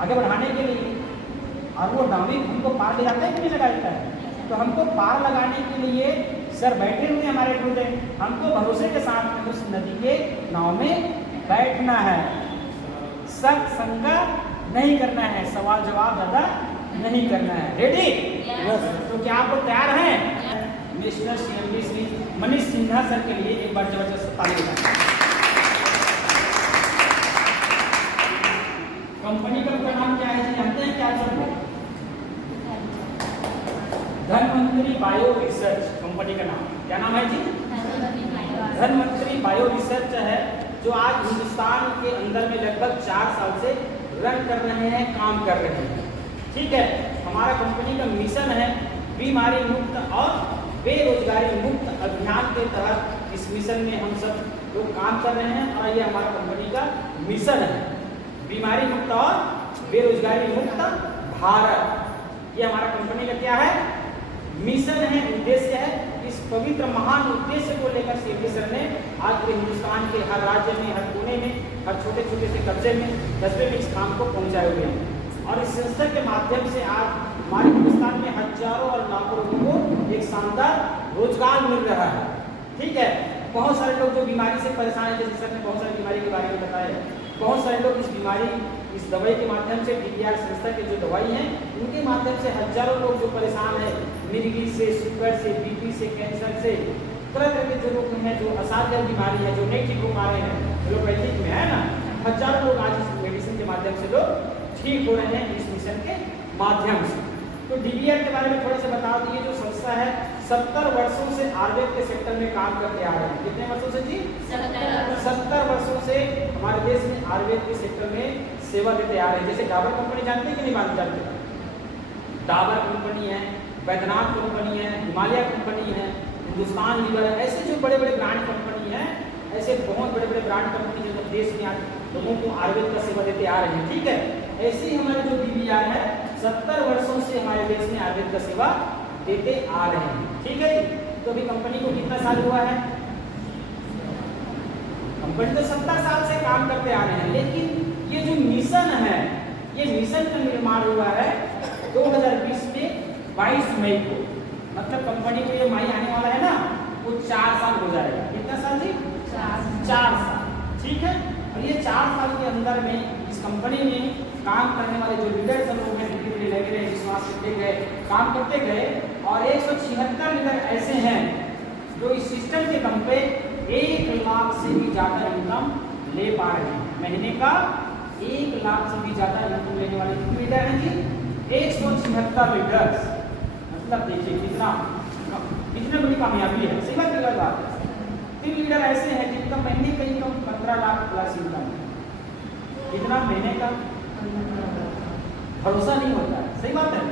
आगे बढ़ाने के लिए, और वो नाविक हमको पार ले जाता है कि नहीं लगा देता है। तो हमको पार लगाने के लिए सर बैठे हुए हमारे गुरुदेव, हमको भरोसे के साथ में उस नदी के नाव में बैठना है, शक शंका नहीं करना है, सवाल जवाब ज़्यादा नहीं करना है। रेडी? यस। तो क्या आप लोग तैयार हैं? Mister CMD Shri Manish Sinha sir के लिए एक बार जबरदस्त ताली बजाएं। कंपनी का नाम क्या है जानते हैं क्या सब लोग? धनवंतरी बायो रिसर्च कंपनी का नाम। क्या नाम है जी? धनवंतरी बायो रिसर्च है, जो आज हिंदुस्तान के अंदर में लगभग 4 साल से रन कर रहे हैं, काम कर रहे हैं। ठीक है, हमारा कंपनी का मिशन है बीमारी मुक्त और बेरोजगारी मुक्त अभियान के तहत इस मिशन में हम सब लोग काम कर रहे हैं, और ये हमारा कंपनी का मिशन है, बीमारी मुक्त और बेरोजगारी मुक्त भारत। ये हमारा कंपनी का क्या है? मिशन है, उद्देश्य है। इस पवित्र महान उद्देश्य को लेकर CMD सर ने आज पूरे हिंदुस्तान के हर राज्य में, हर कोने में, हर छोटे छोटे से कस्बे में इस काम को पहुंचाए हुए हैं। और इस संस्था के माध्यम से आज हमारे हिंदुस्तान में हजारों और लाखों लोगों को एक शानदार रोजगार मिल रहा है। ठीक है, बहुत सारे लोग जो बीमारी से परेशान है, जैसे सर ने बहुत सारी बीमारी के बारे में बताया, बहुत सारे लोग इस बीमारी, इस दवाई के माध्यम से, DDR संस्था के जो दवाई हैं उनके माध्यम से हजारों लोग जो परेशान है, मिर्गी से, शुगर से, BP से, कैंसर से, तरह तरह के जो लोग हैं, जो असाध्य बीमारी है, जो नहीं ठीक हो पा रहे हैं, एलोपैथिक में है ना, हजारों लोग आज इस मेडिसिन के माध्यम से लोग ठीक हो रहे हैं इस मिशन के माध्यम से। तो DDR के बारे में थोड़ा सा बता दिए। जो संस्था है 70 वर्षों से आयुर्वेद के सेक्टर में काम करते आ रहे हैं। कितने वर्षों से जी? 70 वर्षों से हमारे देश में आयुर्वेद के सेक्टर में सेवा देते आ रहे हैं। जैसे डाबर कंपनी जानते हैं कि नहीं जानते? डाबर कंपनी है, बैद्यनाथ कंपनी है, हिमालय कंपनी है, हिंदुस्तान लीवर है, ऐसे जो बड़े बड़े ब्रांड कंपनी हैं, ऐसे बहुत बड़े बड़े ब्रांड कंपनी जो देश में आज लोगों को आयुर्वेद का सेवा देते आ रहे हैं। ठीक है, ऐसे ही हमारे जो DBR है 70 वर्षों से हमारे देश में आयुर्वेद का सेवा देते आ रहे हैं। ठीक है, तो अभी कंपनी को कितना साल हुआ है? कंपनी तो 70 साल से काम करते आ रहे हैं, लेकिन ये जो मिशन है, ये मिशन का निर्माण हुआ है 2020 में 22 मई को। मतलब कंपनी को ये मई आने वाला है ना, वो 4 साल हो जाएगा। कितना साल जी? 4 साल। ठीक है, और ये 4 साल के अंदर में इस कंपनी में काम करने वाले जो लीडर सब लोग हैं, धीरे लगे रहे, विश्वास करते गए, काम करते गए, और 176 लीडर ऐसे हैं जो इस सिस्टम के दम पे 1 लाख से भी ज़्यादा इनकम ले पा रहे हैं। महीने का 1 लाख से भी ज़्यादा इनकम लेने वाले लीडर हैं जी 176 लीडर्स। मतलब देखिए कितना बड़ी कामयाबी है। सही बात गलत बात है? 3 लीडर ऐसे हैं जिनका महीने का इनकम 15 लाख प्लस इनकम है। कितना महीने का? भरोसा नहीं होता है। सही बात है?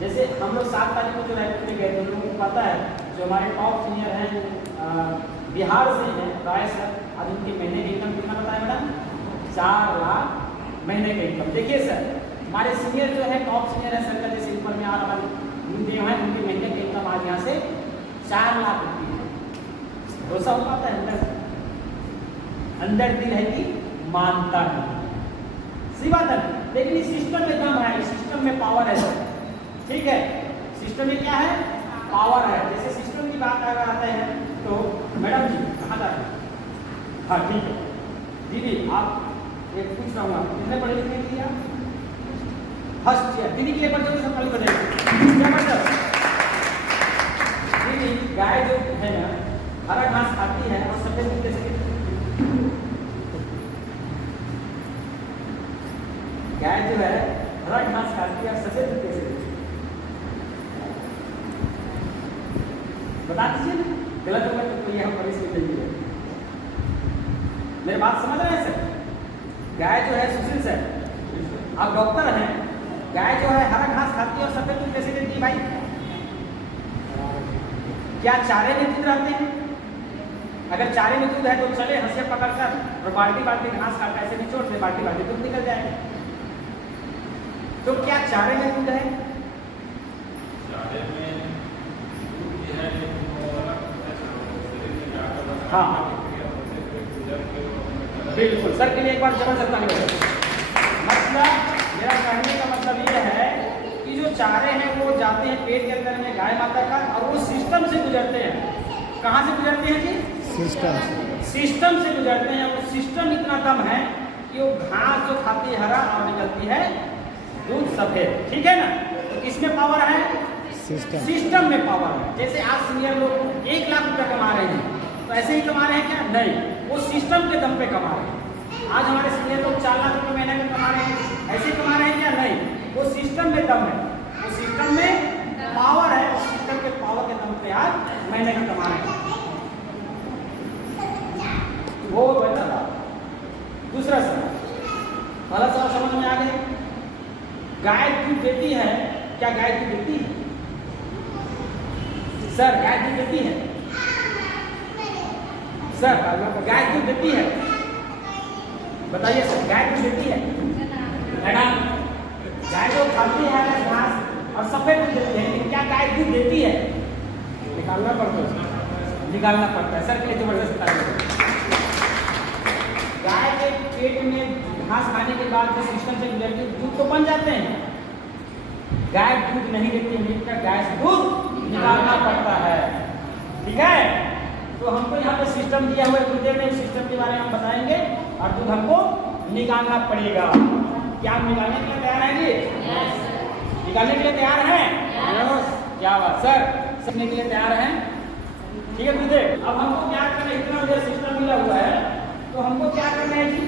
जैसे हम लोग 7 तारीख को जो रायपुर में गए थे, लोगों को पता है जो हमारे टॉप सीनियर हैं बिहार से हैं, राय सर, आज उनके महीने की इनकम कितना बताया मैडम? 4 लाख महीने का इनकम। देखिए सर, हमारे सीनियर जो है, टॉप सीनियर है सर का, जैसे ऊपर में आ रहा है, उनके उनके महीने की इनकम आज यहाँ से 4 लाख रुपये है। भरोसा हो पाता है? अंदर दिल है कि मानता नहीं। सही बात है, लेकिन इस सिस्टम में दम है, इस सिस्टम में पावर है सर। ठीक है, सिस्टम में क्या है? पावर है। जैसे सिस्टम की बात अगर आते हैं तो मैडम जी कहाँ जा रहे हैं? हाँ ठीक है दीदी, आप एक पूछ रहा हूँ, आप कितने पढ़े लिखे हैं दीदी? आप फर्स्ट ईयर। दीदी के पर जो सब पढ़े दीदी, गाय जो है ना हरा घास खाती है और सफेद दूध से, गाय जो है हरा घास खाती है और सफेद दूध कैसे? बता दीजिए, गलत होगा तो ये हम कभी से देंगे। मेरी बात समझ रहे हैं सर? गाय जो है, सुशील सर आप डॉक्टर हैं, गाय जो है हरा घास खाती है और सफेद दूध कैसे देती है भाई? क्या चारे में दूध रहते हैं? अगर चारे में दूध है तो चले हंसिया पकड़कर और बाल्टी बाल्टी घास काट ऐसे निचोड़ से बाल्टी बाल्टी दूध निकल जाएगा। तो क्या चारे में दूध है? चारे में दूध है, हाँ बिल्कुल सर के लिए एक बार जबरदस्त मतलब मेरा कहना चारे हैं वो जाते हैं पेट के अंदर में गाय माता का, और वो सिस्टम से गुजरते हैं। कहाँ से गुजरते हैं जी? सिस्टम से गुजरते हैं। वो सिस्टम इतना दम है कि वो घास जो खाती है हरा और निकलती है दूध सफेद, ठीक है ना। तो किसमें पावर है? सिस्टम में पावर है। जैसे आज सीनियर लोग 1 लाख रुपया कमा रहे हैं, तो ऐसे ही कमा रहे हैं क्या? नहीं, वो सिस्टम के दम पे कमा रहे हैं। आज हमारे सीनियर लोग 4 लाख रुपये महीने में कमा रहे हैं, ऐसे ही कमा रहे हैं क्या? नहीं, वो सिस्टम में दम है, वो सिस्टम में पावर है, उस सिस्टम के पावर के दम पे आज महीने का कमा रहे हैं। वो बता था। दूसरा सवाल, पहला सवाल समझ में आ गया? गाय दूध देती है, क्या गाय दूध देती है? सर गाय दूध देती है? सर गाय दूध देती है? बताइए सर, गाय दूध देती है? मैडम, गाय जो खाती है घास और सफेद दूध देती है, क्या गाय दूध देती है? निकालना पड़ता है सर, के जबरदस्त। गाय के पेट में घास खाने के बाद जो सिस्टम से गुजरती दूध तो बन जाते हैं। गाय दूध नहीं देती है, क्या गाय से दूध निकालना पड़ता है, ठीक है। तो हमको यहाँ पे सिस्टम दिया हुआ है, गुरुदेव ने सिस्टम के बारे में हम बताएंगे, और दूध हमको निकालना पड़ेगा। क्या हम निकालने के लिए तैयार हैं जी? निकालने के लिए तैयार हैं? क्या बात सर, सीखने के लिए तैयार हैं? ठीक है गुरुदेव, अब हमको क्या करना है? इतना मुझे सिस्टम मिला हुआ है, तो हमको क्या करना है जी?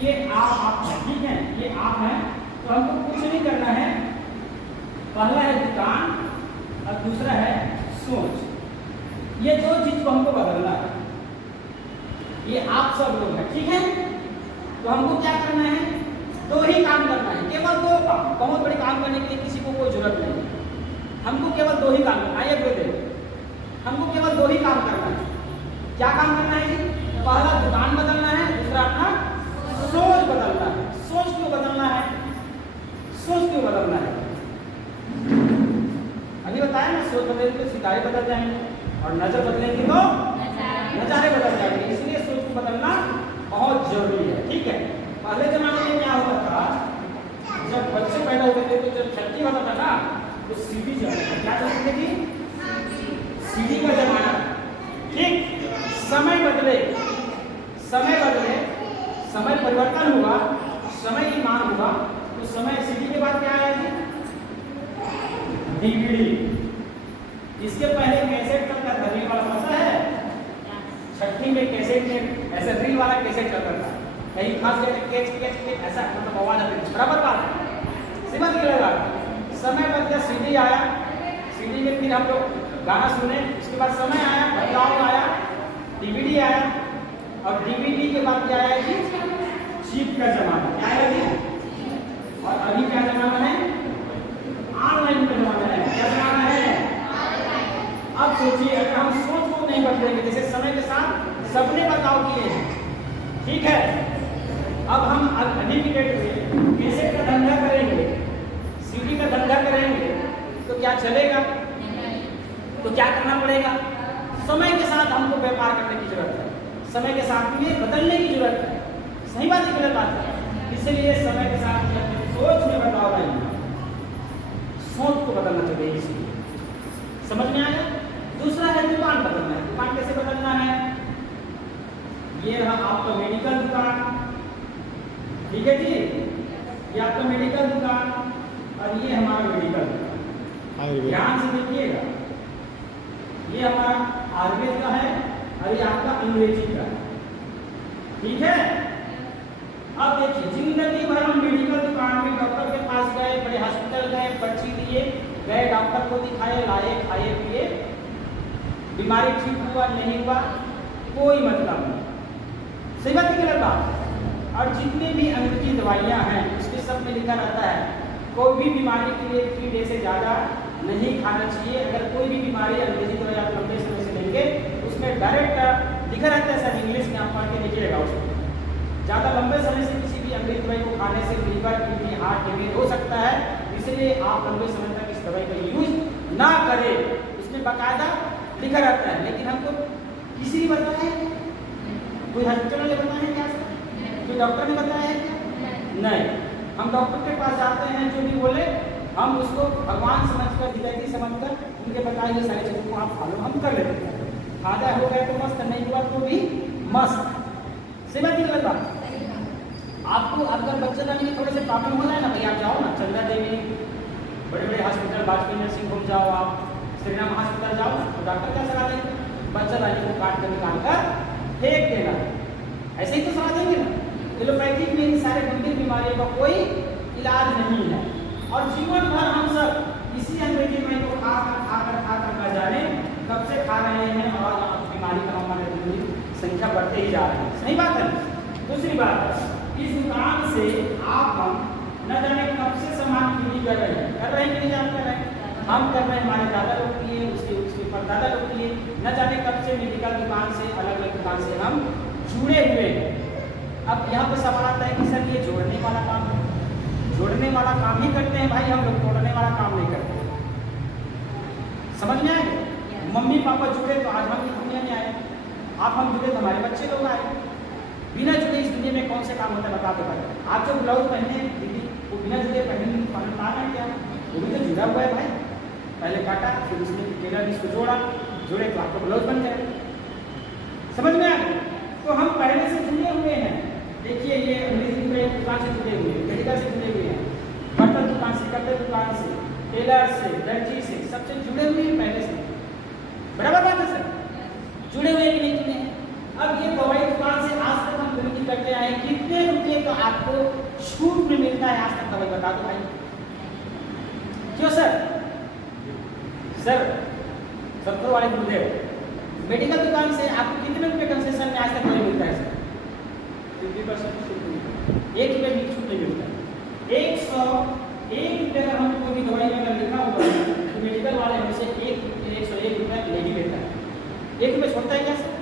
ये आप है, ठीक है, ये आप है, तो हमको कुछ नहीं करना है। पहला है दुकान और दूसरा है सोच। ये दो चीज को हमको बदलना है। ये आप सब लोग हैं, ठीक है। तो हमको क्या करना है? 2 ही काम करना है, केवल 2 काम। बहुत बड़े काम करने के लिए किसी को कोई जरूरत नहीं है, हमको केवल 2 ही काम करना है। आइए हमको केवल 2 ही काम करना है। क्या काम करना है जी? पहला दुकान बदलना है, दूसरा अपना सोच बदलना है। सोच क्यों बदलना है? सोच क्यों बदलना है? अभी बताया ना, सोच बदलेंगे तो सितारे बदल जाएंगे, और नजर बदलेंगे तो नजारे बदल जाएंगे। इसलिए सोच को बदलना बहुत जरूरी है, ठीक है। पहले जमाने में क्या होता था, जब बच्चे पैदा होते थे तो जब छठी होता था ना, तो सीढ़ी चलती थी। क्या चलती थी? सीढ़ी का जमाना, ठीक। समय बदले, समय परिवर्तन हुआ, समय की मांग हुआ, तो समय सीढ़ी के बाद क्या आया जी? डीवीडी। इसके पहले कैसेट चलता था, रील वाला, पता है? छठी में कैसेट में ऐसा रील वाला कैसेट चलता था, कहीं फंस गए केच ऐसा, मतलब आवाज आती थी, बराबर बात है, समझ गए? समय बदला, सीडी आया, सीडी में फिर हम लोग गाना सुने, उसके बाद समय आया, बदलाव आया, डीवीडी आया, और डीवीडी के बाद क्या आया जी? चिप का जमाना। क्या है जी? और अभी क्या जमाना है? ऑनलाइन का जमाना है। क्या जमाना है? अब सोचिए, अगर हम सोच को नहीं बदलेंगे, जैसे समय के साथ सबने बदलाव किए हैं, ठीक है। अब हम अभी की डेट में कैसेट का धंधा करेंगे, सीडी का धंधा करेंगे, तो क्या चलेगा? तो क्या करना पड़ेगा? समय के साथ हमको व्यापार करने की जरूरत है, समय के साथ में बदलने की जरूरत है। सही बात है, गलत बात है? इसलिए समय के साथ में अपनी सोच में बदलाव लाएंगे, सोच को बदलना चाहिए। इसलिए समझ में आया? दूसरा है दुकान बदलना है। दुकान कैसे बदलना है? ये रहा आपका मेडिकल दुकान, ठीक है जी, ये आपका मेडिकल दुकान, और ये हमारा मेडिकल दुकान। ध्यान से देखिएगा, ये हमारा आयुर्वेद का है और ये आपका अंग्रेजी का है, ठीक है। अब देखिए, जिंदगी भर हम मेडिकल दुकान में डॉक्टर के पास गए, बड़े हॉस्पिटल गए, पर्ची लिए, गए डॉक्टर को दिखाए, लाए, खाए पिए, बीमारी ठीक हुआ नहीं हुआ, कोई मतलब नहीं। सही बात है, गलत बात? और जितने भी अंग्रेजी दवाइयाँ हैं, उसके सब में लिखा रहता है कोई भी बीमारी के लिए 3 डे से ज़्यादा नहीं खाना चाहिए। अगर कोई भी बीमारी अंग्रेजी दवाई आप लंबे समय से लेंगे, उसमें डायरेक्ट लिखा रहता है, सर इंग्लिश में आप पढ़ के लिखिएगा उसको। ज़्यादा लंबे समय से किसी भी अंग्रेजी दवाई को खाने से लीवर, किडनी, हार्ट डैमेज हो सकता है, इसलिए आप लंबे समय तक इस दवाई का यूज ना करें। उसमें बाकायदा लिखा रहता है, लेकिन हमको किसी ने बताया है? कोई हॉस्पिटल ने बताया है क्या? कोई डॉक्टर ने बताया है क्या? नहीं। हम डॉक्टर के पास जाते हैं, जो भी बोले हम उसको भगवान समझकर, डिवाइटी समझकर उनके बताए हुए सारी चीज़ों को आप फॉलो हम कर लेते हैं। फायदा हो गया तो मस्त, नहीं हुआ तो भी मस्त। समझ नहीं लगा आपको? अगर बच्चे लाने में थोड़े से प्रॉब्लम हो जाए ना, भैया आप जाओ ना चंदा देवी, बड़े बड़े हॉस्पिटल, वाजपेयी नर्सिंग होम जाओ, आप श्रीराम हॉस्पिटल जाओ, तो डॉक्टर क्या सलाह देंगे? बच्चा लाने को काट कर निकाल कर फेंक देना, ऐसे ही तो सलाह देंगे ना। एलोपैथिक में इन सारे गंभीर बीमारियों का कोई इलाज नहीं है, और जीवन भर हम सब इसी अंग्रेजी में को खा कर न जाने कब से खा रहे हैं, और बीमारी का हमारे संख्या बढ़ते ही जा रही है। सही बात है। दूसरी बात, इस दुकान से आप हम न जाने कब से सामान चोरी कर रहे हैं कि नहीं जान कर रहे हैं, हम कर रहे हैं, हमारे दादा लोग किए, उसके परदादा लोग किए, न जाने कब से मेडिकल दुकान से, अलग अलग दुकान से हम जुड़े हुए हैं। अब यहाँ पे सवाल आता है कि सर ये जोड़ने वाला काम है, जोड़ने वाला काम ही करते हैं भाई हम लोग, तोड़ने वाला काम नहीं करते। समझ में आए? मम्मी पापा जुड़े तो आज हम इस दुनिया में आए, आप हम जुड़े तो हमारे बच्चे लोग आए। बिना जुड़े इस दुनिया में कौन से काम होता है बता दो भाई। आप जो ब्लाउज पहने दीदी, वो बिना जुड़े पहनता है क्या? वो भी तो जुड़ा हुआ है भाई, पहले काटा, फिर उसमें टेलर ने इसको जोड़ा, जुड़े तो आपको ब्लाउज बन गया। समझ में आ गया? तो हम पहले से जुड़े हुए हैं। देखिए ये अंग्रेजी में दुकान से जुड़े हुए हैं, मेडिकल से जुड़े हुए हैं, बर्तन दुकान से, कपड़े दुकान से, टेलर से, दर्जी से, सबसे जुड़े हुए हैं पहले से। बराबर बात है सर? जुड़े हुए कि नहीं जुड़े हैं? अब ये दवाई दुकान से आज तक हम खरीदी करते आए, कितने रुपये तो आपको छूट में मिलता है आज तक दवाई, बता दो भाई। क्यों सर? सर सत्तर वाले गुरुदेव, मेडिकल दुकान से आपको कितने रुपये कंसेशन में आज तक दवाई मिलता है सर? 50% छूट मिलता है, 1 रुपये भी छूट नहीं मिलता है। 101 रुपये अगर हम कोई भी दवाई में लिखा हुआ है तो मेडिकल वाले हमसे 101 रुपये ले ही लेता है। 1 रुपये छोड़ता है क्या सर?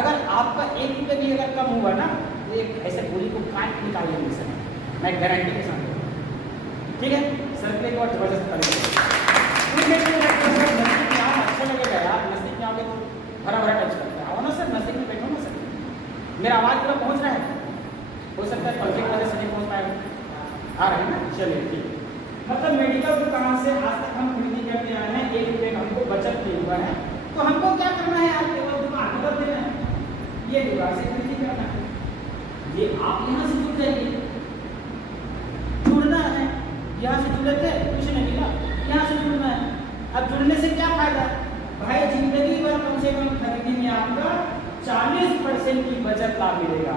अगर आपका 1 रुपये भी अगर कम हुआ ना, तो एक ऐसे गोली को काट के निकाल लेंगे सर, मैं गारंटी के साथ। ठीक है सर, एक और जबरदस्त करेंगे, अच्छा लगेगा यार। नजदीक में आओगे तो भरा भरा टच करता है, आओ ना सर, नजदीक में बैठो ना सर। मेरा आवाज़ पूरा पहुँच रहा है? हो सकता है प्रोजेक्ट वजह से नहीं पहुँच पाएगा, आ रहे हैं ना? चलिए ठीक है। मतलब मेडिकल दुकान से आज तक हम खरीदी करते आए हैं, 1 रुपये हमको बचत नहीं हुआ है, तो हमको क्या करना है यार? केवल दुकान बदल देना है, ये दुकान से खरीदी करना है। ये आप यहाँ से जुड़ जाइए, जुड़ना है। यहाँ से जुड़े थे, कुछ नहीं मिला, यहाँ से जुड़ना है। अब जुड़ने से क्या फायदा भाई? जिंदगी भर कम से कम खरीदी में आपका 40% की बचत लाभ मिलेगा।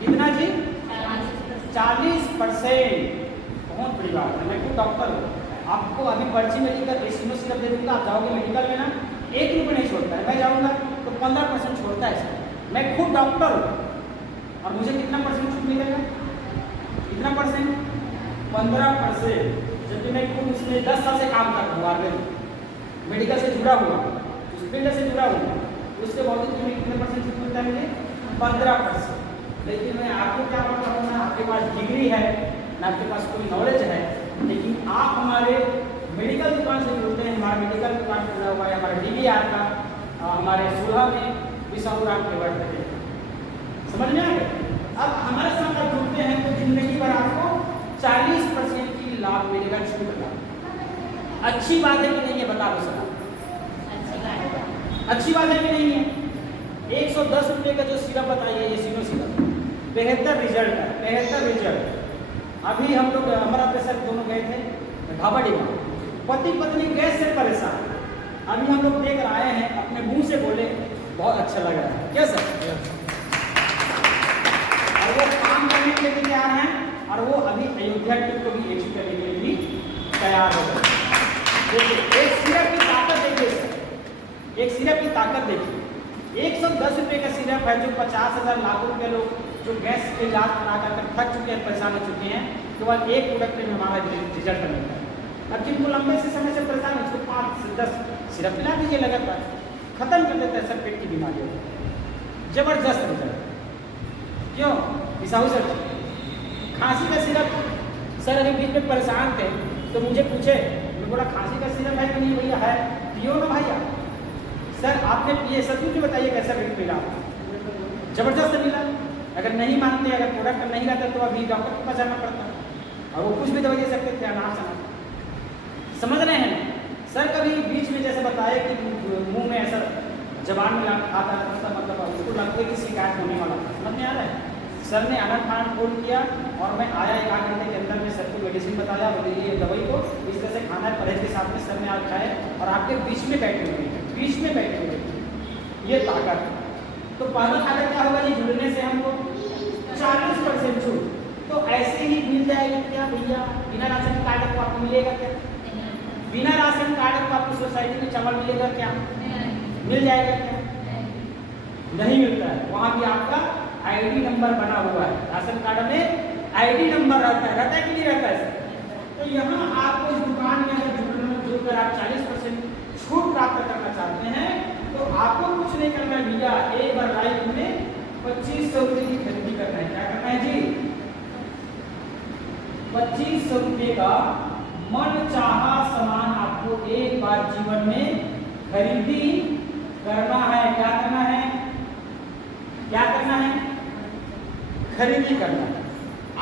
कितना जी? 40%। बहुत बड़ी बात है। मैं खुद डॉक्टर हूँ, आपको अभी पर्ची में लिखकर एसिनो सिरप दे दूँगा, आप जाओगे मेडिकल में ना, 1 रुपये नहीं छोड़ता है। मैं जाऊँगा तो 15% छोड़ता है सर। मैं खुद डॉक्टर हूँ और मुझे कितना परसेंट छूट मिलेगा? कितना परसेंट? 15%। जबकि मैं खुद उसमें 10 साल से काम कर रहा हूँ, मेडिकल से जुड़ा हुआ, उस फील्ड से जुड़ा हुआ, उसके बावजूद मुझे कितने परसेंट छूट मिलता है? मुझे 15%। लेकिन मैं आपको क्या बोल रहा हूँ ना, आपके पास डिग्री है ना, आपके पास कोई नॉलेज है, लेकिन आप हमारे मेडिकल दुकान से जुड़ते हैं, हमारा मेडिकल दुकान जुड़ा हुआ है, हमारे DVR का हमारे सुलह में विशाहुराम के वर्ड है। समझ में आ गया? अब हमारे साथ आप जुड़ते हैं तो जिंदगी भर आपको 40% की लाभ मिलेगा, छूट का। अच्छी बात है कि नहीं है? बता दो सर। अच्छी बात है कि नहीं है? 110 रुपये का जो सिरप बताइए, ये सिनो सिरप, बेहतर रिजल्ट है, बेहतर रिजल्ट। अभी हम लोग हमारा प्रेशर दोनों गए थे ढाबाडीमा, पति पत्नी गैस से परेशान, अभी हम लोग देख आए हैं, अपने मुंह से बोले बहुत अच्छा लग रहा है। क्या सर? और वो काम करने के लिए तैयार हैं, और वो अभी अयोध्या ट्रिप को भी अचीव करने के लिए भी तैयार हो गए। देखिए एक सिरप की ताकत देखिए सर, एक सिरप की ताकत देखिए। 110 रुपये का सिरप है, जो 50,000 लाख रुपये लोग जो गैस के इलाज करा कर थक चुके हैं, परेशान हो चुके हैं, तो वह एक प्रोडक्ट में हमारा रिजल्ट मिलता है। अब जिनको लंबे से समय से परेशान है, उसको 5 से 10 सिरप पिला दीजिए लगातार, खत्म कर देता है सब पेट की बीमारियों को। जबरदस्त रिजल्ट। क्यों विशाहू सर? खांसी का सिरप सर अभी बीच में परेशान थे तो मुझे पूछे, मैं बोला खांसी का सिरप है कि नहीं? भैया है, पियो ना भैया। सर आपने पिए, सच में बताइए कैसा रिजल्ट मिला? जबरदस्त मिला। अगर नहीं मानते, अगर प्रोडक्ट नहीं रहता तो अभी डॉक्टर के पास जाना पड़ता। और वो कुछ भी दवाई दे सकते थे अनाप शनाप। समझ रहे हैं सर? कभी बीच में जैसे बताया कि मुंह में ऐसा जबान में आता है, उसका मतलब उसको लगता है कि शिकायत होने वाला था। समझ में आ रहा है? सर ने अनंत फान फोन किया और मैं आया 1 घंटे के अंदर में सर को मेडिसिन बताया और ये दवाई को इस तरह से खाना है परहेज के साथ में सर ने आज खाए और आपके बीच में बैठे हुए बीच में बैठे हुए ये ताकत। तो पहला ताकत क्या होगा? ये जुड़ने से हमको 40% छूट। तो ऐसे ही मिल जाएगा क्या भैया? बिना राशन कार्ड को आपको मिलेगा क्या? बिना राशन कार्ड को आपको सोसाइटी में चावल मिलेगा क्या? मिल जाएगा क्या? नहीं मिलता है। वहाँ भी आपका आईडी नंबर बना हुआ है। राशन कार्ड में आईडी नंबर रहता है कि नहीं रहता है? तो यहाँ आपको इस दुकान में अगर जुड़कर आप 40% छूट प्राप्त करना चाहते हैं तो आपको कुछ नहीं करना है भैया, एक बार लाइफ में 2500 रुपये की खरीदी करना है। क्या करना है जी? 2500 रुपये का मन चाहा सामान आपको एक बार जीवन में खरीदी करना है। क्या करना है? क्या करना है? खरीदी करना है।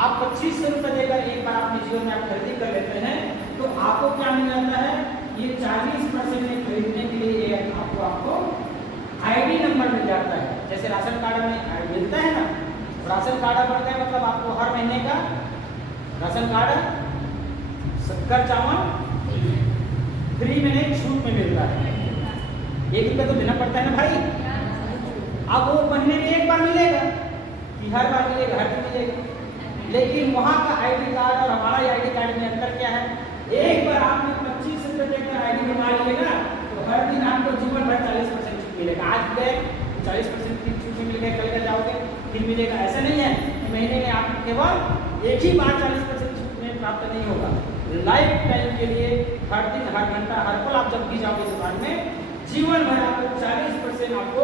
आप 2500 रुपये देकर एक बार अपने जीवन में आप खरीदी कर लेते हैं तो आपको क्या मिल जाता है? ये 40% में खरीदने के लिए आपको आईडी नंबर मिल जाता है। जैसे राशन कार्ड में मिलता है ना, राशन कार्ड बनता है मतलब आपको हर महीने का राशन कार्ड शक्कर चावल फ्री में नहीं छूट में मिलता है। 1 रुपया तो देना पड़ता है ना भाई। अब वो महीने में एक बार मिलेगा कि हर बार मिलेगा? हर दिन मिलेगा। लेकिन वहाँ का आईडी कार्ड और हमारा आईडी कार्ड में अंतर क्या है? एक बार आपने 25 रुपये देकर आईडी बनवा लिएगा तो हर दिन आपको जीवन भर 40% छूट मिलेगा। आज गए 40% की छूट मिल गई, कल कर जाओगे फिर मिलेगा, ऐसा नहीं है। महीने में आपको केवल एक ही बार 40% छूट में प्राप्त नहीं होगा। लाइफ टाइम के लिए हर दिन, हर घंटा, हर पल आप जब भी जाओगे दुकान में जीवन भर आपको 40% आपको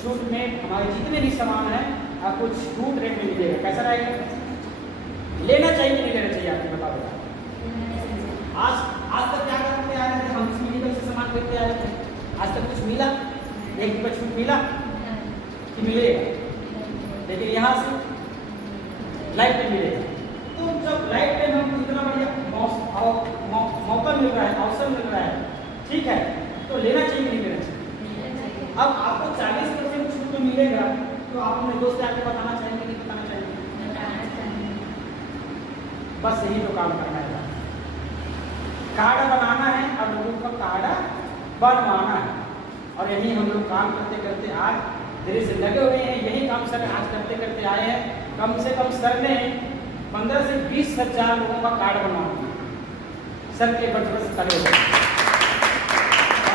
छूट में हमारे जितने भी सामान है आपको छूट रेट में मिलेगा। कैसा रहेगा? लेना चाहिए नहीं लेना चाहिए? आपको बता देगा। आज तक क्या करते आए थे हम? मेडिकल से सामान खरीदते आए थे, आज तक कुछ मिला? 1 रुपया छूट मिला कि मिलेगा? लेकिन यहाँ से लाइफ टाइम मिलेगा। तो जब लाइफ टाइम हमको इतना बढ़िया मौका मिल रहा है, अवसर मिल रहा है, ठीक है, तो लेना चाहिए नहीं लेना चाहिए? अब आपको 40% छूट में मिलेगा तो आप अपने दोस्त से आके बताना चाहेंगे कि बताना चाहेंगे? बस यही तो काम करना है। कार्ड बनाना है और लोगों का कार्ड बनवाना है और यही हम लोग काम करते करते आज धीरे से लगे हुए हैं। यही काम सर आज करते करते आए हैं। कम से कम सर ने 15 से 20 हज़ार लोगों का कार्ड बनवा दिया। सर के बजट करे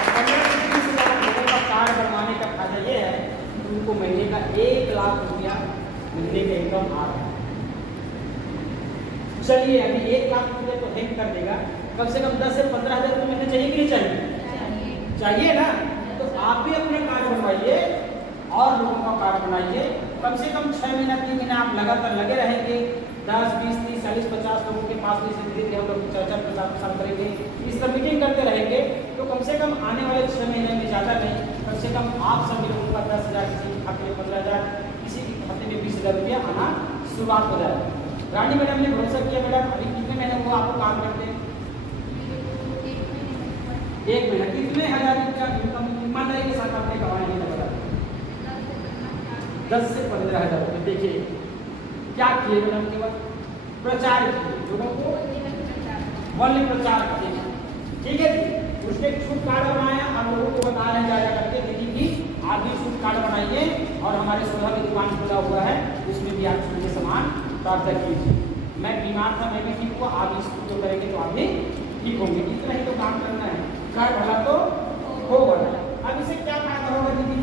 15 से 20 हज़ार लोगों का कार्ड बनवाने का फायदा ये है कि उनको महीने का 1 लाख रुपया महीने का इनकम आ रहा है। चलिए अभी 1 लाख रुपये तो हेल्प कर देगा, कम से कम 10 से 15 हज़ार रुपये महीने चाहिए कि नहीं चाहिए? चाहिए ना? तो आप भी अपने कार्ड बनवाइए और लोगों का कार्ड बनाइए। कम से कम 6 महीना 3 महीना आप लगातार लगे रहेंगे। 10, 20, 30, 40, 50 लोगों के पास में धीरे धीरे हम लोग चर्चा प्रचार प्रसार करेंगे, इस पर मीटिंग करते रहेंगे। तो कम से कम आने वाले 6 महीने में ज़्यादा नहीं, कम से कम आप सभी लोगों का 10,000, किसी के खाते में 15,000, किसी के खाते में 20,000 रुपया आना शुरुआत हो जाएगा। रानी मैडम ने भरोसा किया। मैडम अभी कितने महीने हुआ आपको काम करते हैं? 1 महीना। कितने हज़ार का इनकम ईमानदारी के साथ आपने कमाया? नहीं लगा 10 से 15 हज़ार रुपये। देखिए क्या किए मैडम? केवल प्रचार किए, लोगों को वन्य प्रचार किए, ठीक है जी। उसके छूट कार्ड बनाया, हम लोगों को बता रहे हैं जा करके देखिए कि आप भी छूट कार्ड बनाइए और हमारे 16 में दुकान खुला हुआ है, उसमें भी आप छूट के सामान प्राप्त कीजिए। मैं बीमार था, मैं भी ठीक हुआ, आप इस तो करेंगे तो आप भी ठीक होंगे। इतना ही तो काम करना है। कर भला तो हो भला। अब इसे क्या फायदा होगा दीदी?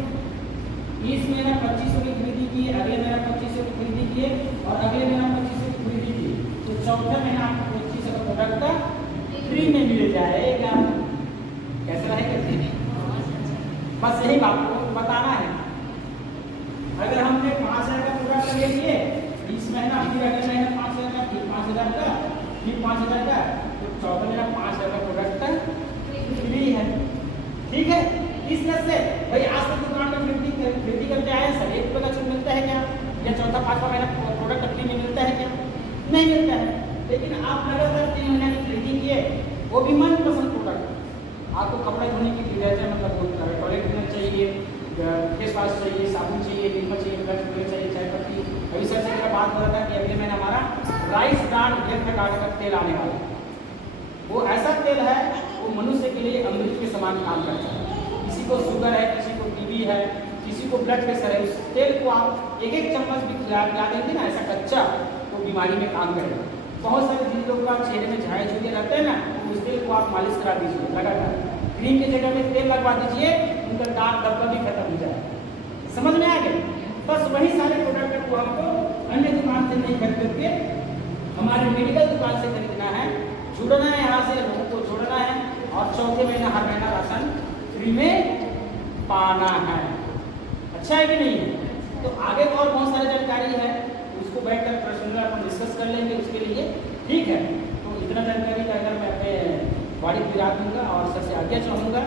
इस महीना 2500 की खरीदी की, अगले महीना 2500 की खरीदी किए और अगले महीना 2500 की खरीदी की, तो चौथे महीना आपको 2500 का प्रोडक्ट फ्री में मिल जाएगा। कैसा रहेगा? बस यही बात को बताना है। अगर हमने 5,000 का प्रोडक्ट ले लिए इस महीना, फिर अगले महीना 5,000 का, फिर 5,000 का, फिर 5,000 का, तो चौथे महीना 5,000 का प्रोडक्ट फ्री है, ठीक है। इस तरह से भाई आज तक दुकान में खरीदी करते आए सर, 1 रुपये का छूट मिलता है क्या? या चौथा 5वां महीना प्रोडक्ट फ्री में मिलता है क्या? नहीं मिलता है। लेकिन आप लगातार 3 महीने की खरीदी किए, वो भी मनपसंद प्रोडक्ट। आपको कपड़े धोने की डिटर्जेंट मतलब टॉयलेट क्लीनर चाहिए, फेस वॉश चाहिए, साबुन चाहिए, निरमा चाहिए, ब्रश चाहिए, चाय पत्ती। अभी सर से मेरा बात हो रहा था कि अगले महीने हमारा राइस ब्रांड व्यर्थ कार्ड का तेल आने वाला है। वो ऐसा तेल है, वो मनुष्य के लिए अमृत के समान काम करता है। किसी को शुगर है, किसी को टीबी है, किसी को ब्लड प्रेशर है, उस तेल को आप एक एक चम्मच भी खिला देंगे ना ऐसा कच्चा, तो बीमारी में काम करेगा। बहुत सारे जिन लोगों का चेहरे में झाए झुके रहते हैं ना, उस तेल को आप मालिश करा दीजिए लगातार। क्रीम की जगह में तेल लगवा दीजिए, उनका दाग धब्बा भी खत्म हो जाएगा। समझ में आ गए? बस वही सारे प्रोडक्ट को आपको अन्य दुकान से नहीं खरीद करके हमारे मेडिकल दुकान से खरीदना है, जुड़ना है, यहाँ से लोगों को जोड़ना है और चौथे महीना हर महीना राशन फ्री में पाना है। अच्छा है कि नहीं है? तो आगे तो और बहुत सारी जानकारी है, उसको बैठकर पर्सनल अपन डिस्कस कर लेंगे उसके लिए, ठीक है? तो इतना जानकारी का अगर मैं अपने बॉडी गिरा दूंगा और सबसे आगे चाहूँगा